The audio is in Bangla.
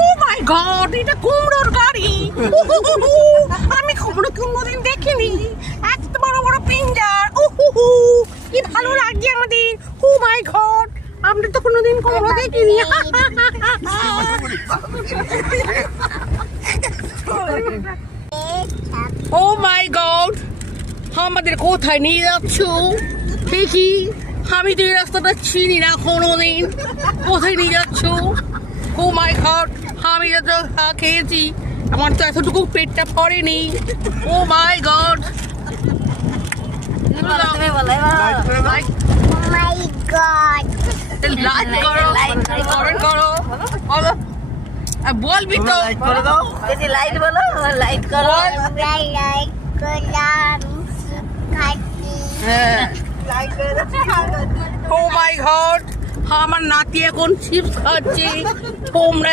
ও মাই গড, এটা কুমড়োর গাড়ি। আমি কুমড়ো কোনোদিন দেখিনি, এত বড় বড় পিঞ্জার। কি ভালো লাগছে আমাদের। ও মাই গড, আমরা তো কোনোদিন কুমড়ো দেখিনি। ও মাই গড, আমাদের কোথায় নিয়ে যাচ্ছ? ঠিকই, আমি তো এই রাস্তাটা চিনি না কোনোদিন। কোথায় নিয়ে যাচ্ছ? ও মাই গড, আমি যত খেয়েছি আমার তো এতটুকু পেটটা ভরেনি। ও মাই গড, লাইক করো, কমেন্ট করো, বলো। বলবি তো, লাইট বলো, লাইট করো। ও মাই গড, আমার নাতি এখন চিপস খাচ্ছে। তোমরা